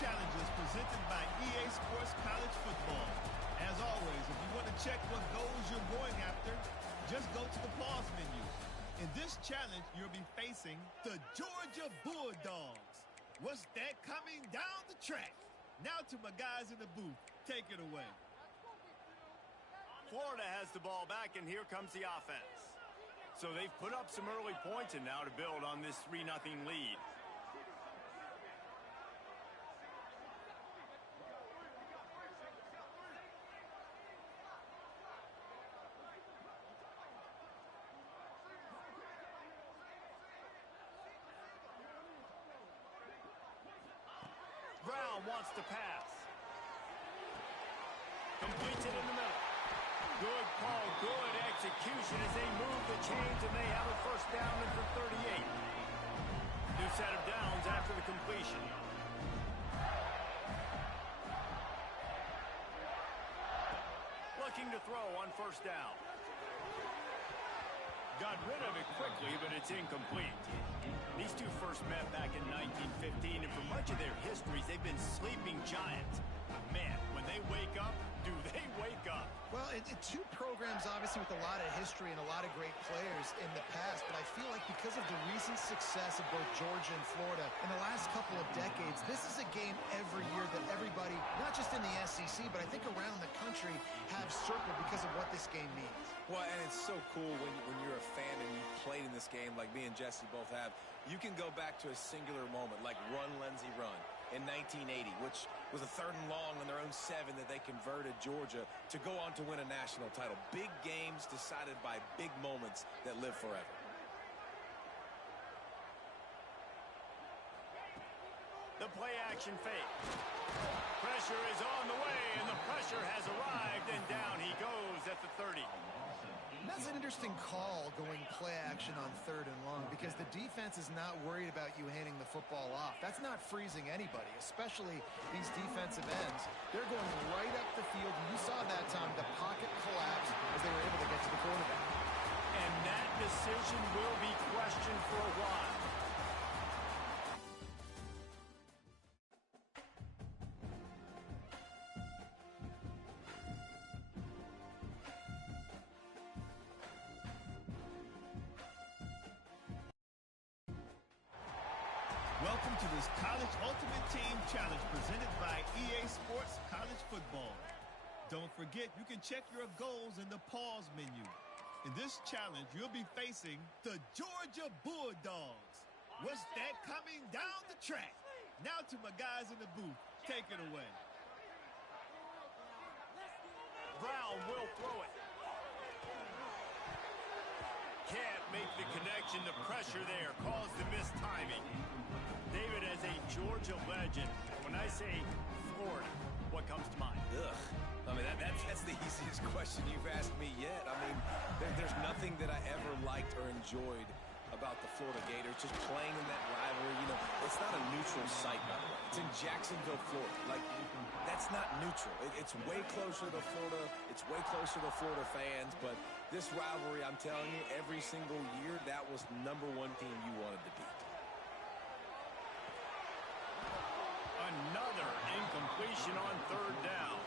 challenges presented by EA Sports College Football. As always, if you want to check what goals you're going after, just go to the pause menu. In this challenge, you'll be facing the Georgia Bulldogs. What's that coming down the track? Now to my guys in the booth. Take it away. Florida has the ball back, and here comes the offense. So they've put up some early points and now to build on this 3-0 lead. Brown wants to pass. Completes it in the middle. Good call, good execution as they move the chains, and they have a first down and for 38. New set of downs after the completion. Looking to throw on first down. Got rid of it quickly, but it's incomplete. These two first met back in 1915, and for much of their histories, they've been sleeping giants. But man, when they wake up, do they wake up? Well, two programs, obviously, with a lot of history and a lot of great players in the past, but I feel like because of the recent success of both Georgia and Florida in the last couple of decades, this is a game every year that everybody, not just in the SEC, but I think around the country, have circled because of what this game means. Well, and it's so cool when you're a fan and you played in this game like me and Jesse both have. You can go back to a singular moment like Run, Lindsey, Run in 1980, which was a 3rd and long on their own 7 that they converted Georgia to go on to win a national title. Big games decided by big moments that live forever. The play action fake. Pressure is on the way, and the pressure has arrived, and down he goes at the 30. That's an interesting call, going play action on 3rd and long, because the defense is not worried about you handing the football off. That's not freezing anybody, especially these defensive ends. They're going right up the field. You saw that time the pocket collapse as they were able to get to the quarterback. And that decision will be questioned for a while. Welcome to this College Ultimate Team Challenge presented by EA Sports College Football. Don't forget, you can check your goals in the pause menu. In this challenge, you'll be facing the Georgia Bulldogs. What's that coming down the track? Now to my guys in the booth. Take it away. Brown will throw it. Can't make the connection. The pressure there caused the missed timing. David, as a Georgia legend, when I say Florida, what comes to mind? Ugh. I mean, that's the easiest question you've asked me yet. I mean, there's nothing that I ever liked or enjoyed about the Florida Gators, just playing in that rivalry. You know, it's not a neutral site, by the way. It's in Jacksonville, Florida. Like, that's not neutral. It's way closer to Florida. It's way closer to Florida fans. But this rivalry, I'm telling you, every single year, that was #1 team you wanted to beat. Another incompletion on 3rd down.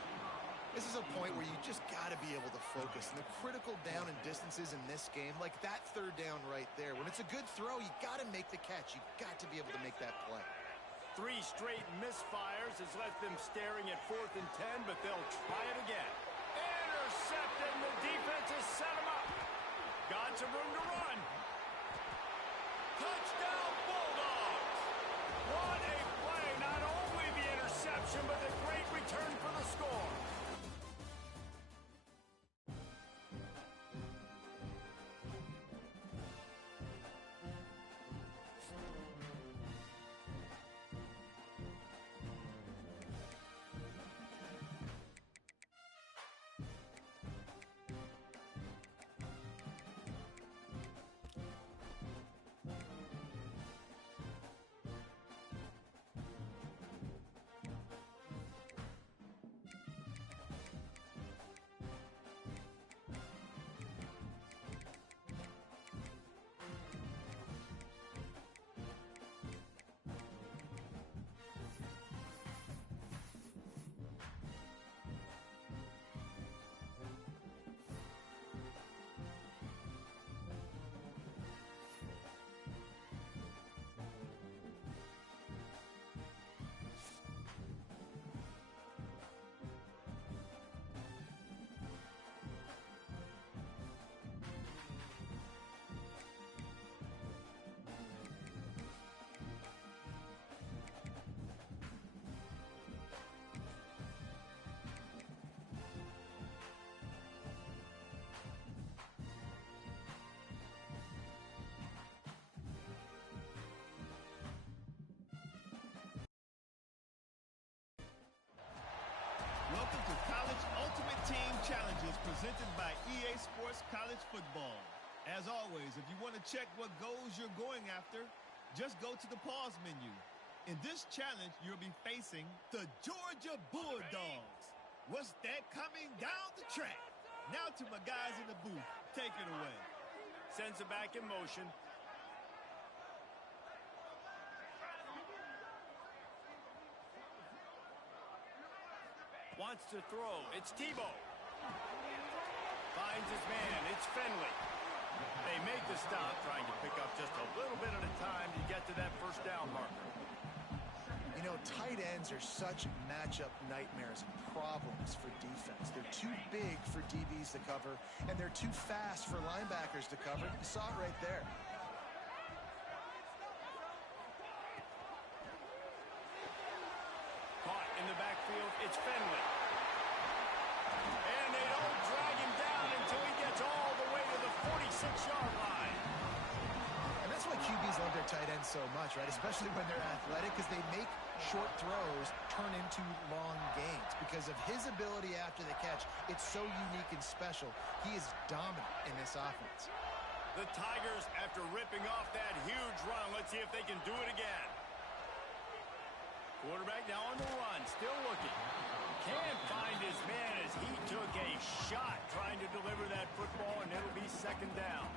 This is a point where you just got to be able to focus. And the critical down and distances in this game, like that 3rd down right there, when it's a good throw, you got to make the catch. You got to be able to make that play. 3 straight misfires has left them staring at 4th and 10, but they'll try it again. Intercepted, and the defense has set them up. Got some room to run. Touchdown, Bulldogs! What a play! Not only the interception, but the great return for the score. presented by EA Sports College Football. As always, if you want to check what goals you're going after, just go to the pause menu. In this challenge, you'll be facing the Georgia Bulldogs. What's that coming down the track? Now to my guys in the booth. Take it away. Sends it back in motion. Wants to throw. It's Tebow. Finds his man. It's Finley. They make the stop, trying to pick up just a little bit at a time to get to that first down marker. You know, tight ends are such matchup nightmares and problems for defense. They're too big for DBs to cover, and they're too fast for linebackers to cover. You saw it right there. Caught in the backfield, it's Finley. And they don't drag him down until he gets all the way to the 46-yard line. And that's why QBs love their tight ends so much, right? Especially when they're athletic, because they make short throws turn into long gains. Because of his ability after the catch, it's so unique and special. He is dominant in this offense. The Tigers, after ripping off that huge run, let's see if they can do it again. Quarterback now on the run, still looking. Can't find his man as he took a shot trying to deliver that football, and it'll be second down.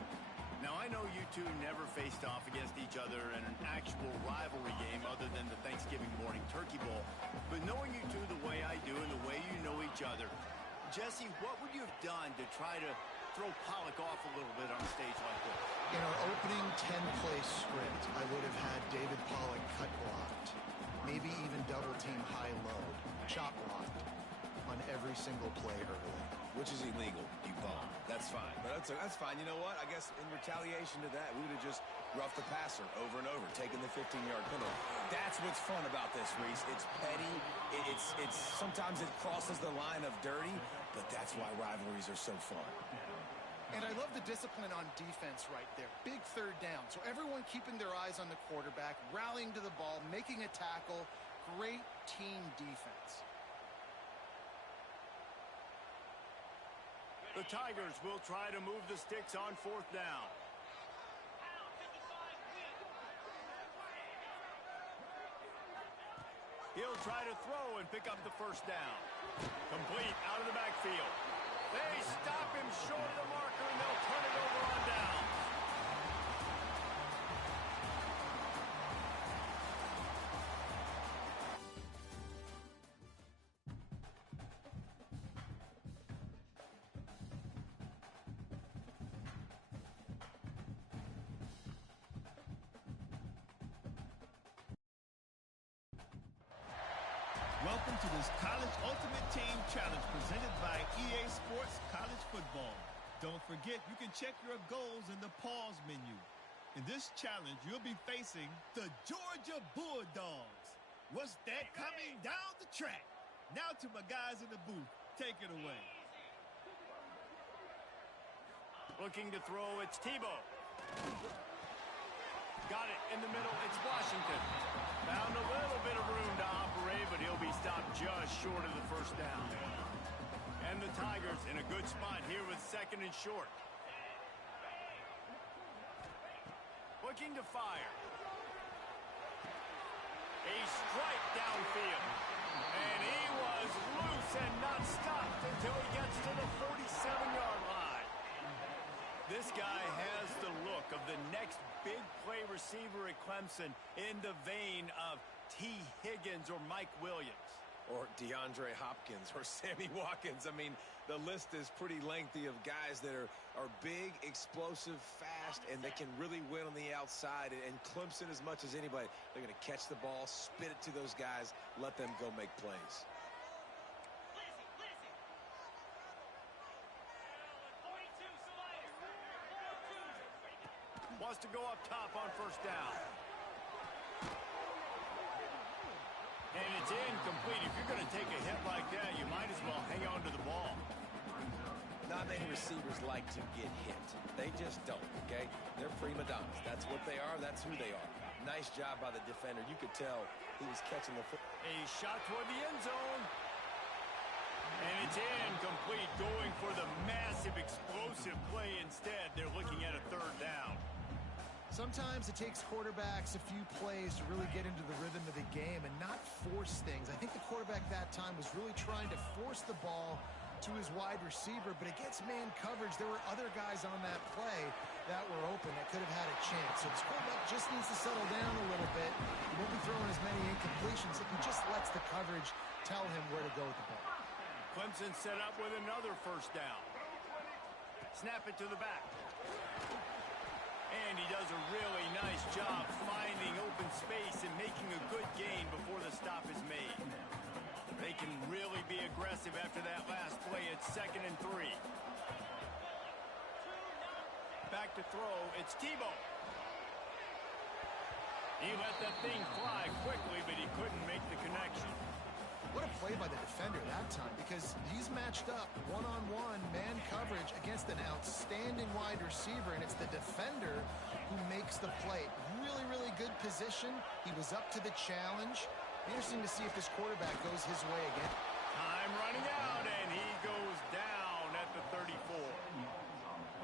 Now, I know you two never faced off against each other in an actual rivalry game other than the Thanksgiving morning turkey bowl. But knowing you two the way I do and the way you know each other, Jesse, what would you have done to try to throw Pollock off a little bit on a stage like this? In our opening 10-play script, I would have had David Pollock cut blocked. Maybe even double-team high-load, chop blocked on every single play early. Which is illegal, you bum. That's fine. But that's fine. You know what? I guess in retaliation to that, we would have just roughed the passer over and over, taking the 15-yard penalty. That's what's fun about this, Reese. It's petty. It's sometimes it crosses the line of dirty, but that's why rivalries are so fun. And I love the discipline on defense right there. Big third down. So everyone keeping their eyes on the quarterback, rallying to the ball, making a tackle. Great team defense. The Tigers will try to move the sticks on fourth down. He'll try to throw and pick up the first down. Complete out of the backfield. They stop him short of the marker, and they'll turn it over on down. Welcome to this College Ultimate Team Challenge presented by EA Sports College Football. Don't forget, you can check your goals in the pause menu. In this challenge, you'll be facing the Georgia Bulldogs. What's that coming down the track? Now to my guys in the booth. Take it away. Looking to throw, it's Tebow. Got it in the middle, it's Washington. Found a little bit of room to operate, but he'll be stopped just short of the first down. And the Tigers in a good spot here with second and short. Looking to fire. A strike downfield. And he was loose and not stopped until he gets to the 47-yard line. This guy has the look of the next big play receiver at Clemson in the vein of T. Higgins or Mike Williams. Or DeAndre Hopkins or Sammy Watkins. I mean, the list is pretty lengthy of guys that are big, explosive, fast, and they can really win on the outside. And Clemson, as much as anybody, they're going to catch the ball, spit it to those guys, let them go make plays. Wants to go up top on first down. And it's incomplete. If you're going to take a hit like that, you might as well hang on to the ball. Not many receivers like to get hit. They just don't, okay? They're prima donnas. That's what they are. That's who they are. Nice job by the defender. You could tell he was catching the foot. A shot toward the end zone. And it's incomplete, going for the massive explosive play instead. They're looking at a third down. Sometimes it takes quarterbacks a few plays to really get into the rhythm of the game and not force things. I think the quarterback that time was really trying to force the ball to his wide receiver, but against man coverage, there were other guys on that play that were open that could have had a chance. So this quarterback just needs to settle down a little bit. He won't be throwing as many incompletions if he just lets the coverage tell him where to go with the ball. Clemson set up with another first down. Snap it to the back. And he does a really nice job finding open space and making a good gain before the stop is made. They can really be aggressive after that last play. It's 2nd and 3. Back to throw. It's Tebow. He let that thing fly quickly, but he couldn't make the connection. What a play by the defender that time, because he's matched up one-on-one man coverage against an outstanding wide receiver, and it's the defender who makes the play. Really, really good position. He was up to the challenge. Interesting to see if this quarterback goes his way again. Time running out, and he goes down at the 34.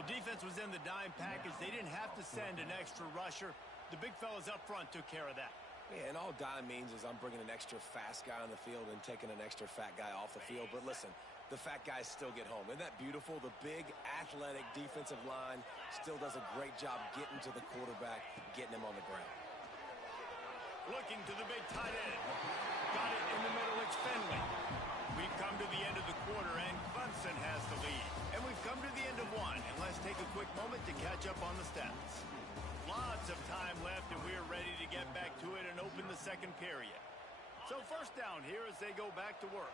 The defense was in the dime package. They didn't have to send an extra rusher. The big fellas up front took care of that. Yeah, and all dime means is I'm bringing an extra fast guy on the field and taking an extra fat guy off the field. But listen, the fat guys still get home. Isn't that beautiful? The big, athletic defensive line still does a great job getting to the quarterback, getting him on the ground. Looking to the big tight end. Got it in the middle. It's Finley. We've come to the end of the quarter, and Clemson has the lead. And we've come to the end of one. And let's take a quick moment to catch up on the stats. Lots of time left, and we're ready to get back to it and open the second period. So first down here as they go back to work.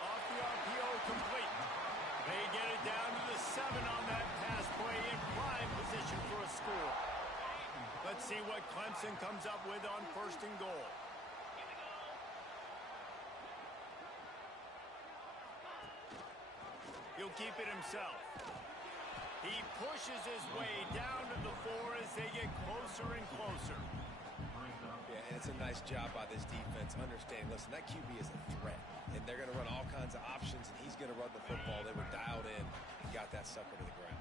Off the RPO, complete. They get it down to the 7 on that pass play in prime position for a score. Let's see what Clemson comes up with on 1st and goal. He'll keep it himself. He pushes his way down to the 4 as they get closer and closer. Yeah, and it's a nice job by this defense. Understand, listen, that QB is a threat. And they're going to run all kinds of options, and he's going to run the football. They were dialed in and got that sucker to the ground.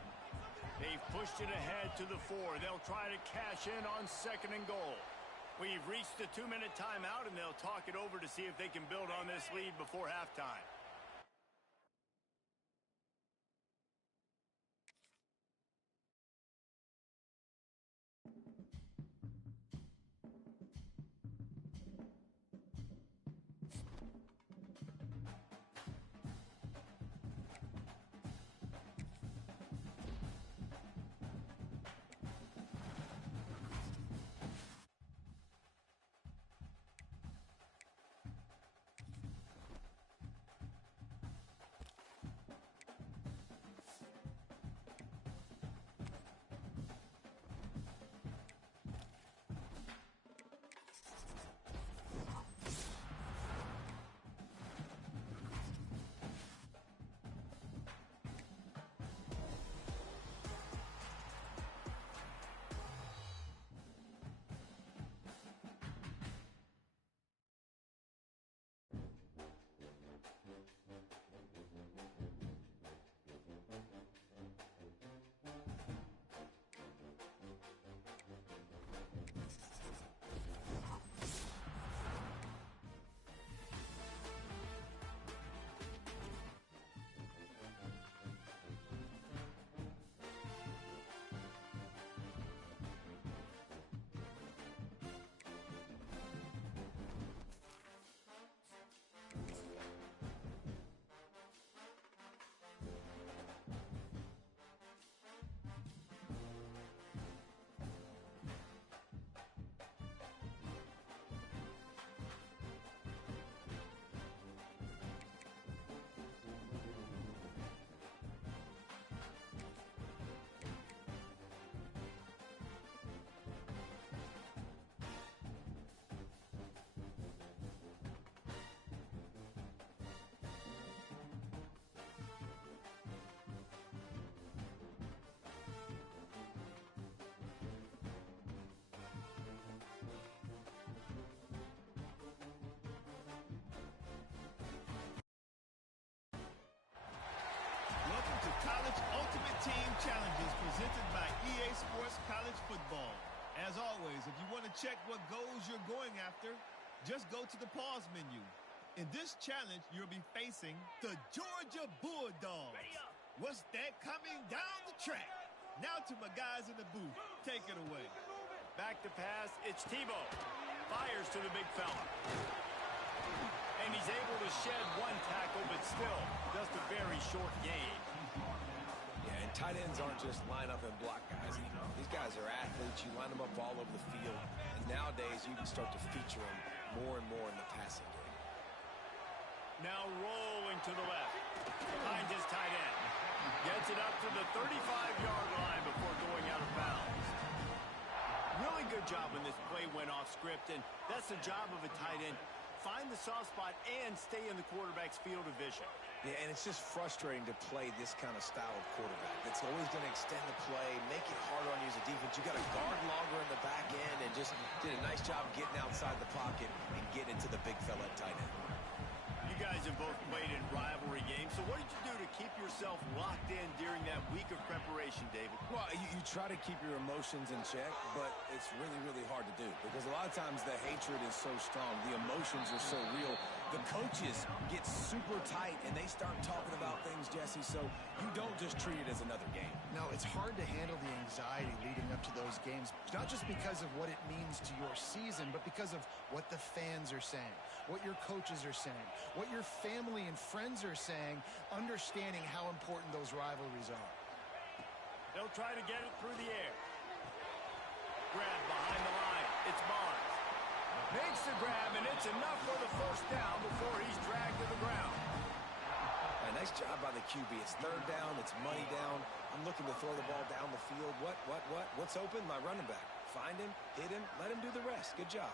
They've pushed it ahead to the 4. They'll try to cash in on 2nd and goal. We've reached the 2-minute timeout, and they'll talk it over to see if they can build on this lead before halftime. Team Challenges presented by EA Sports College Football. As always, if you want to check what goals you're going after, just go to the pause menu. In this challenge, you'll be facing the Georgia Bulldogs. What's that coming down the track? Now to my guys in the booth. Take it away. Back to pass, it's Tebow. Fires to the big fella. And he's able to shed one tackle, but still just a very short gain. Yeah, and tight ends aren't just line up and block guys anymore. These guys are athletes. You line them up all over the field. And nowadays, you can start to feature them more and more in the passing game. Now rolling to the left. Behind his tight end. Gets it up to the 35-yard line before going out of bounds. Really good job when this play went off script, and that's the job of a tight end. Find the soft spot and stay in the quarterback's field of vision. Yeah, and it's just frustrating to play this kind of style of quarterback. It's always going to extend the play, make it harder on you as a defense. You got to guard longer in the back end, and just did a nice job getting outside the pocket and getting into the big fella at tight end. You guys have both played in rivalry games, so what did you do to keep yourself locked in during that week of preparation, David? Well, you try to keep your emotions in check, but it's really, really hard to do because a lot of times the hatred is so strong. The emotions are so real. The coaches get super tight, and they start talking about things, Jesse, so you don't just treat it as another game. No, it's hard to handle the anxiety leading up to those games, not just because of what it means to your season, but because of what the fans are saying, what your coaches are saying, what your family and friends are saying, understanding how important those rivalries are. They'll try to get it through the air. Grab behind the line. It's Barnes. Makes the grab, and it's enough for the first down before he's dragged to the ground. Nice job by the QB. It's third down. It's money down. I'm looking to throw the ball down the field. What's open? My running back. Find him, hit him, let him do the rest. Good job.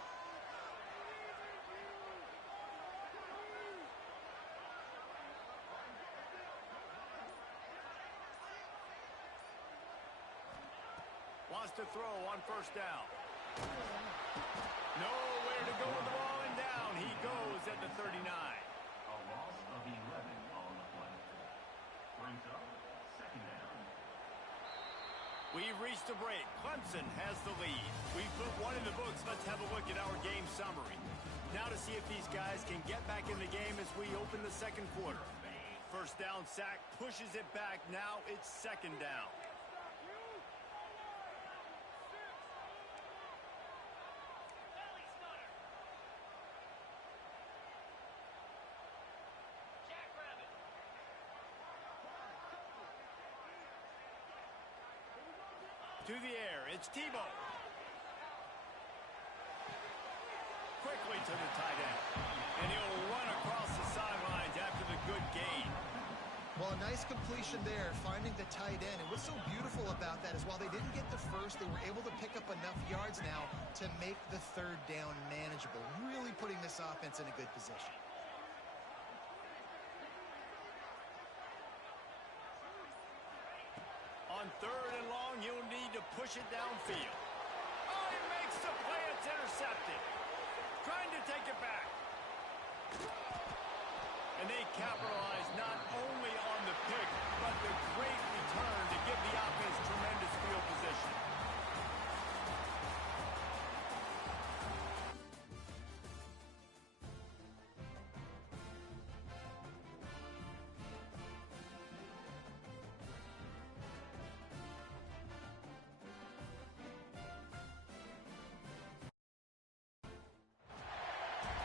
Wants to throw on first down. Nowhere to go with the ball, and down he goes at the 39. A loss of 11 on the play. Brings up second down. We've reached a break. Clemson has the lead. We've put one in the books. Let's have a look at our game summary. Now to see if these guys can get back in the game as we open the second quarter. First down sack, pushes it back. Now it's second down. To the air, it's Tebow. Quickly to the tight end. And he'll run across the sidelines after the good gain. Well, a nice completion there, finding the tight end. And what's so beautiful about that is while they didn't get the first, they were able to pick up enough yards now to make the third down manageable. Really putting this offense in a good position. On third and long, you'll need to push it downfield. Oh, he makes the play. It's intercepted. Trying to take it back. And they capitalize not only on the pick, but the great return to give the offense tremendous field position.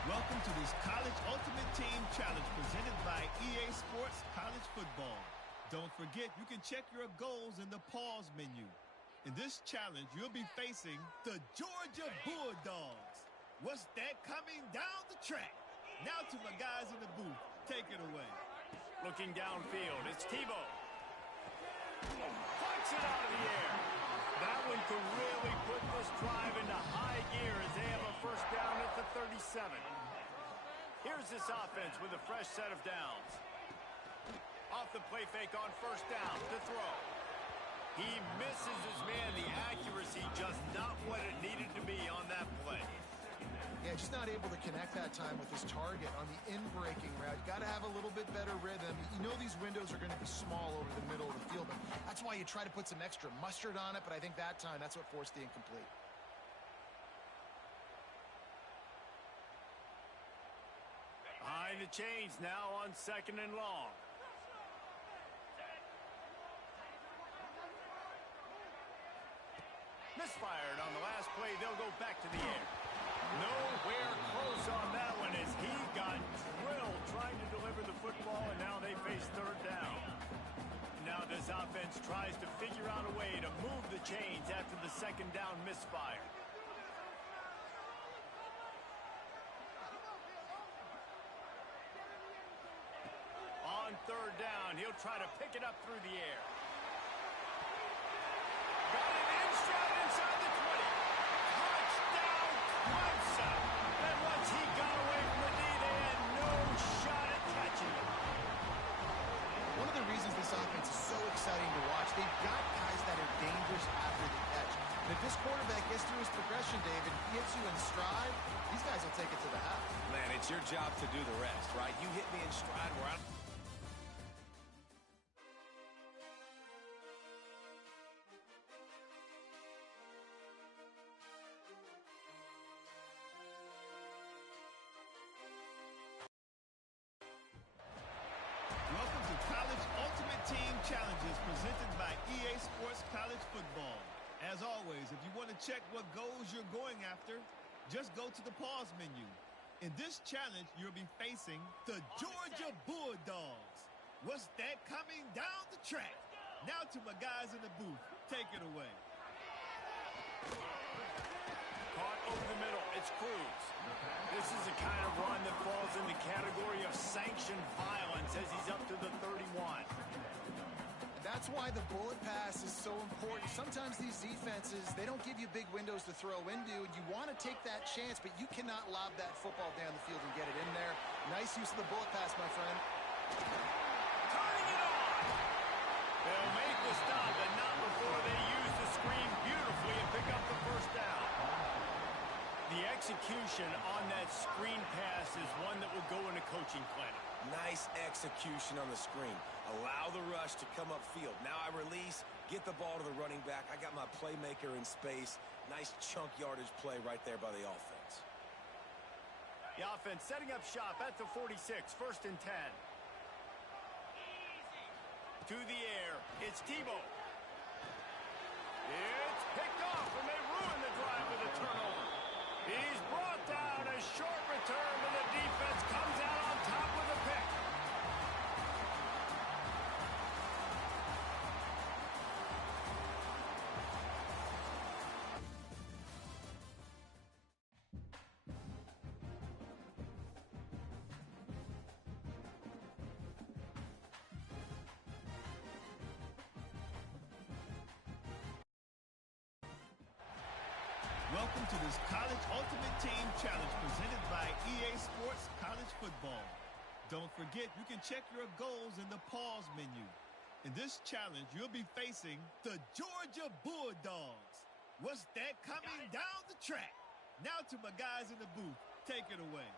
Welcome to this College Ultimate Team Challenge presented by EA Sports College Football. Don't forget, you can check your goals in the pause menu. In this challenge, you'll be facing the Georgia Bulldogs. What's that coming down the track? Now to my guys in the booth. Take it away. Looking downfield, it's Tebow. Flicks it out of the air. That one could really put this drive into high gear as they have a first down at the 37. Here's this offense with a fresh set of downs. Off the play fake on first down to throw. He misses his man. The accuracy just not what it needed to be on that play. Yeah, just not not able to connect that time with his target on the in-breaking route. You got to have a little bit better rhythm. You know these windows are going to be small over the middle of the field. But that's why you try to put some extra mustard on it, but I think that time that's what forced the incomplete. Behind the chains now on 2nd and long. Misfired on the last play. They'll go back to the air. Nowhere close on that one as he got drilled trying to deliver the football, and now they face 3rd down. Now this offense tries to figure out a way to move the chains after the 2nd down misfire. On 3rd down, he'll try to pick it up through the air. Got it in stride inside the 20. Touchdown, Clemson. And once he got away from the knee, they had no shot at catching him. One of the reasons this offense is so exciting to watch, they've got guys that are dangerous after the catch. And if this quarterback gets through his progression, David, he hits you in stride, these guys will take it to the house. Man, it's your job to do the rest, right? You hit me in stride where I'm... Welcome to College Ultimate Team Challenges presented by EA Sports College Football. As always, if you want to check what goals you're going after, just go to the pause menu. In this challenge, you'll be facing the Georgia Bulldogs. What's that coming down the track? Now to my guys in the booth. Take it away. Caught over the middle. It's Cruz. This is the kind of run that falls in the category of sanctioned violence as he's up to the 31. That's why the bullet pass is so important. Sometimes these defenses, they don't give you big windows to throw into, and you want to take that chance, but you cannot lob that football down the field and get it in there. Nice use of the bullet pass, my friend. Turning it on. They'll make the stop, but not before they use the screen beautifully and pick up the 1st down. The execution on that screen pass is one that will go in a coaching clinic. Nice execution on the screen. Allow the rush to come upfield. Now I release, get the ball to the running back. I got my playmaker in space. Nice chunk yardage play right there by the offense. The offense setting up shop at the 46, 1st and 10. To the air, it's Tebow. It's picked off, and they ruin the drive with a turnover. He's brought down, a short return, but the defense comes out on top with a pick. Welcome to this College Ultimate Team Challenge presented by EA Sports College Football. Don't forget, you can check your goals in the pause menu. In this challenge, you'll be facing the Georgia Bulldogs. What's that coming down the track? Now to my guys in the booth. Take it away.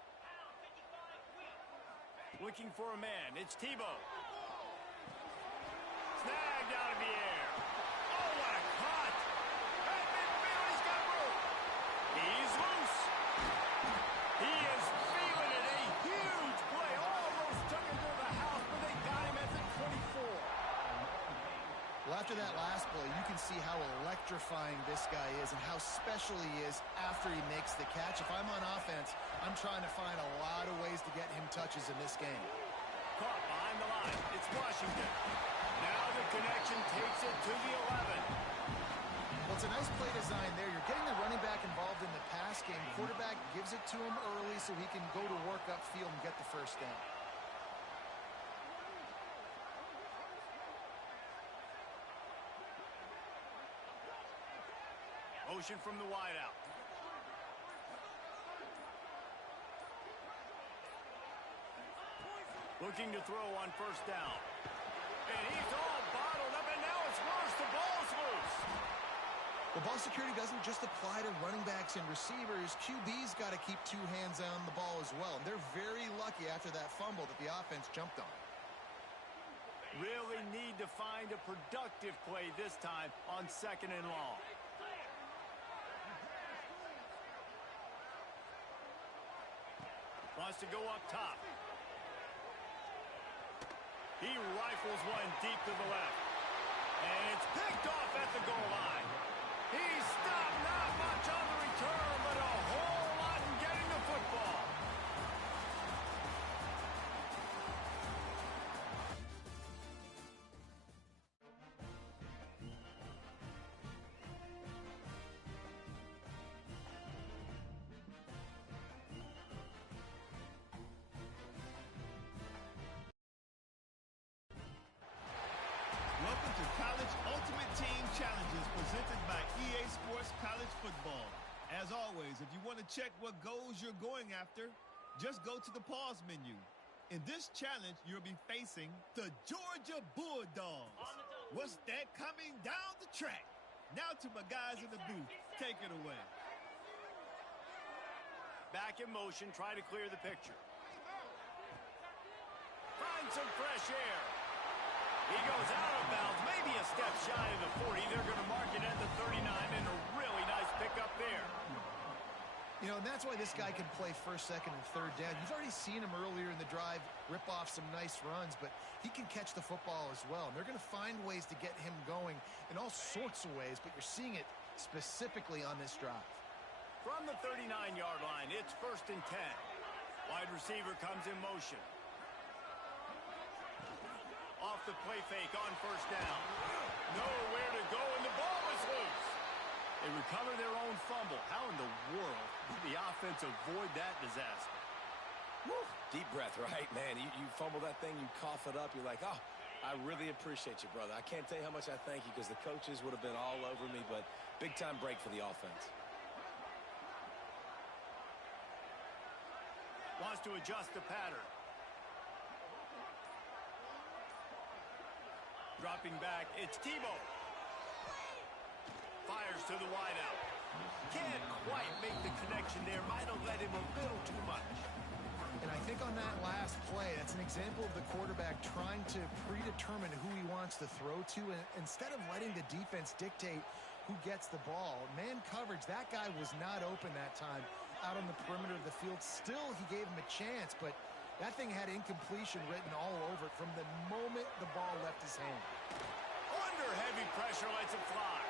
Looking for a man. It's Tebow. Snagged out of the air. Oh, what a cut. At midfield, he's got room. He's loose. He is feeling it. A huge play. Almost took him to the house, but they got him at the 24. Well, after that last play, you can see how electrifying this guy is and how special he is after he makes the catch. If I'm on offense, I'm trying to find a lot of ways to get him touches in this game. Caught behind the line. It's Washington. Now the connection takes it to the 11. Well, it's a nice play design there. You're getting the running back involved in the pass game. Quarterback gives it to him early so he can go to work upfield and get the 1st down. Motion from the wideout. Looking to throw on 1st down. And he's all bottled up, and now it's worse. The ball's loose. Well, ball security doesn't just apply to running backs and receivers. QB's got to keep two hands on the ball as well. And they're very lucky after that fumble that the offense jumped on. Really need to find a productive play this time on 2nd and long. Wants to go up top. He rifles one deep to the left. And it's picked off at the goal line. He stopped, not much on the return, but a whole lot in getting the football. Welcome to College Ultimate Team Challenges presented by EA Sports College Football. As always, if you want to check what goals you're going after, just go to the pause menu. In this challenge, you'll be facing the Georgia Bulldogs. What's that coming down the track? Now to my guys in the booth. Take it away. Back in motion, try to clear the picture. Find some fresh air. He goes out of bounds, maybe a step shy of the 40. They're going to mark it at the 39, and a really nice pickup there. You know, and that's why this guy can play first, second, and third down. You've already seen him earlier in the drive rip off some nice runs, but he can catch the football as well. And they're going to find ways to get him going in all sorts of ways, but you're seeing it specifically on this drive. From the 39-yard line, it's 1st and 10. Wide receiver comes in motion. Off the play fake on 1st down. Nowhere to go, and the ball is loose. They recover their own fumble. How in the world did the offense avoid that disaster? Woo. Deep breath, right? Man, you fumble that thing, you cough it up, you're like, oh, I really appreciate you, brother. I can't tell you how much I thank you because the coaches would have been all over me, but big-time break for the offense. Wants to adjust the pattern. Dropping back, it's Tebow. Fires to the wideout. Can't quite make the connection there. Might have led him a little too much. And I think on that last play, that's an example of the quarterback trying to predetermine who he wants to throw to. And instead of letting the defense dictate who gets the ball, man coverage, that guy was not open that time out on the perimeter of the field. Still, he gave him a chance, but that thing had incompletion written all over it from the moment the ball left his hand. Under heavy pressure, lets it fly.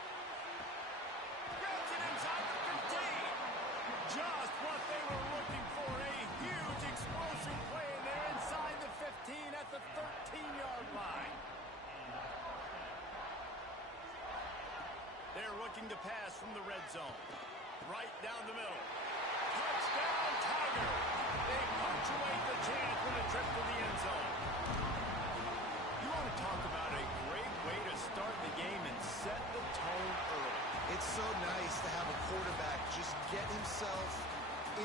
Grabs it inside the 15. Just what they were looking for. A huge explosive play, and they're inside the 15 at the 13-yard line. They're looking to pass from the red zone. Right down the middle. Touchdown, Tiger! They punctuate the chance with a trip to the end zone. You want to talk about a great way to start the game and set the tone early. It's so nice to have a quarterback just get himself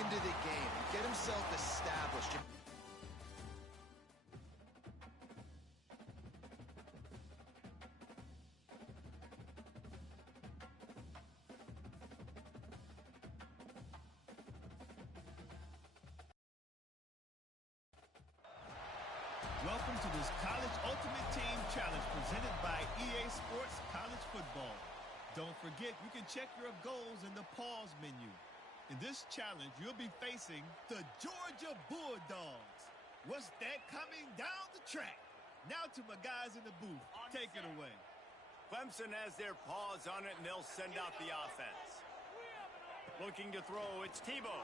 into the game, get himself established. Welcome to this College Ultimate Team Challenge presented by EA Sports College Football. Don't forget, you can check your goals in the pause menu. In this challenge, you'll be facing the Georgia Bulldogs. What's that coming down the track? Now to my guys in the booth. Take it away. Clemson has their paws on it, and they'll send out the offense. Looking to throw, it's Tebow.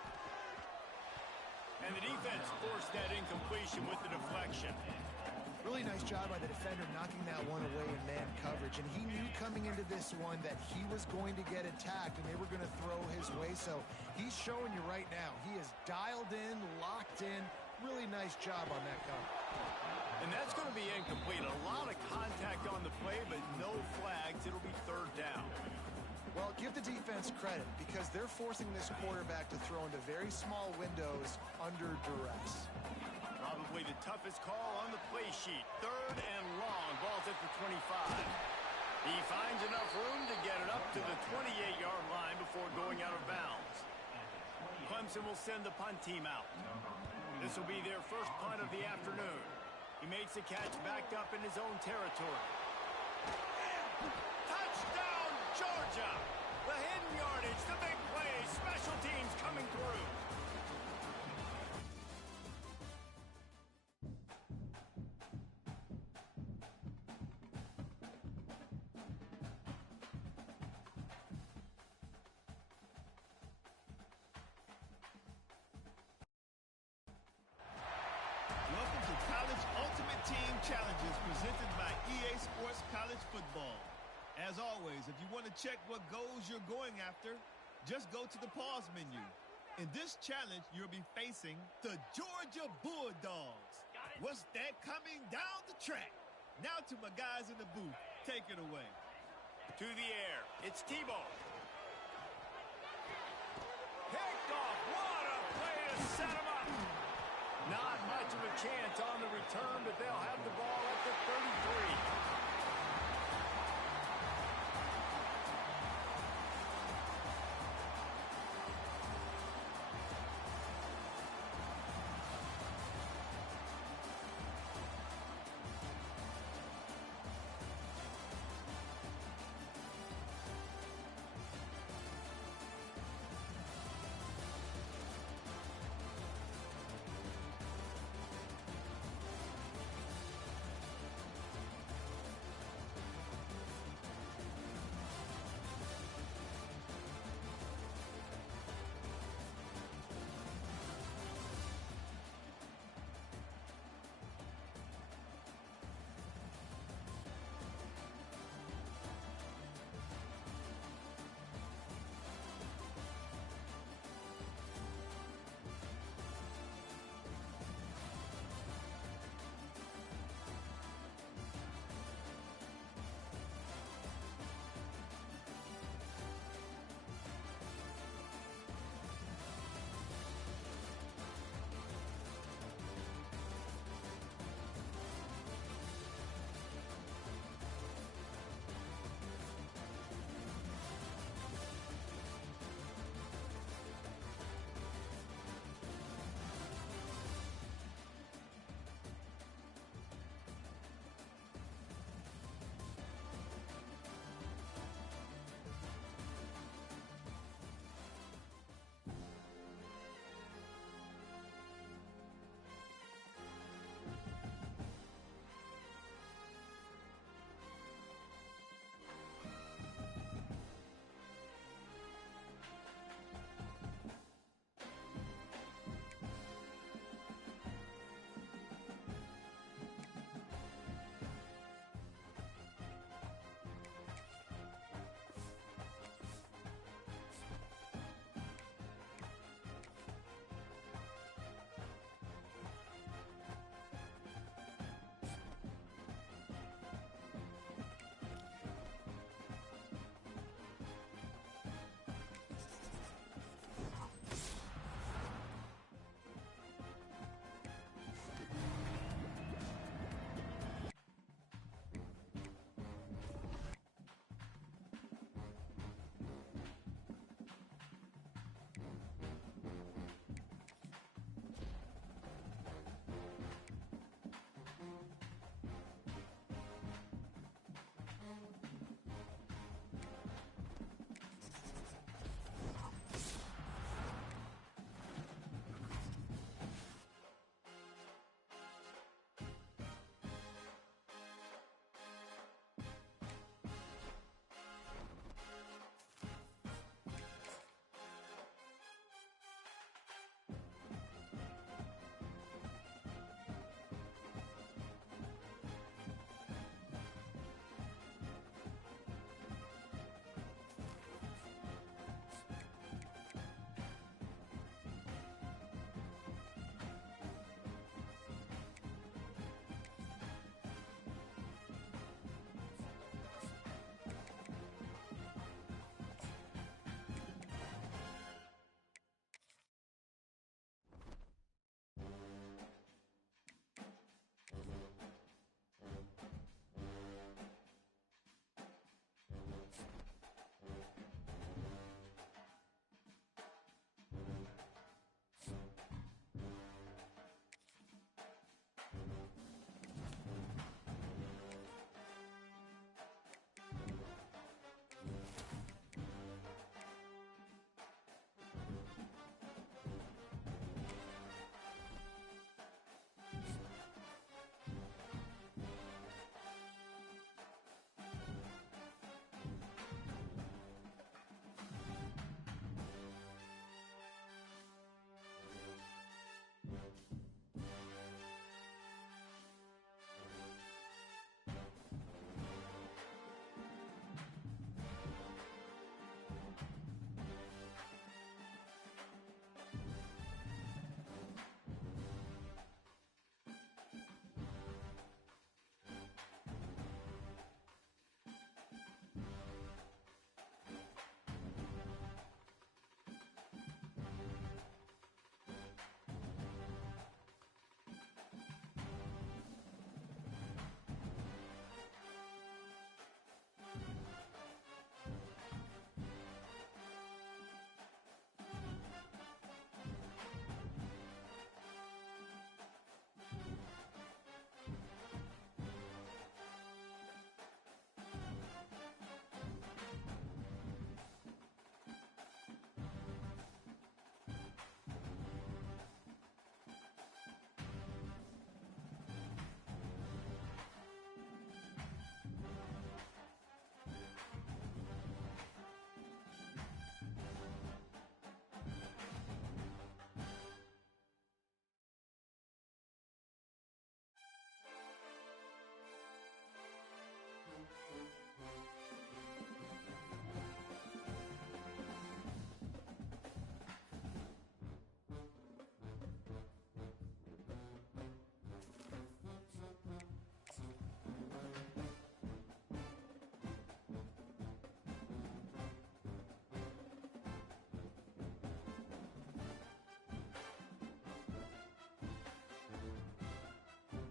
And the defense forced that incompletion with the deflection. Really nice job by the defender knocking that one away in man coverage. And he knew coming into this one that he was going to get attacked and they were going to throw his way. So he's showing you right now. He is dialed in, locked in. Really nice job on that cover. And that's going to be incomplete. A lot of contact on the play, but no flags. It'll be 3rd down. Well, give the defense credit because they're forcing this quarterback to throw into very small windows under duress. Probably the toughest call on the play sheet. 3rd and long. Ball's at the 25. He finds enough room to get it up to the 28-yard line before going out of bounds. Clemson will send the punt team out. This will be their first punt of the afternoon. He makes the catch backed up in his own territory. Touchdown, Georgia! The hidden yardage, the big play, special teams coming through. Welcome to College Ultimate Team Challenges presented by EA Sports College Football. As always, if you want to check what goals you're going after, just go to the pause menu. In this challenge, you'll be facing the Georgia Bulldogs. What's that coming down the track? Now to my guys in the booth. Take it away. To the air, it's Tebow. Picked off, what a play to set him up. Not much of a chance on the return, but they'll have the ball at the 33.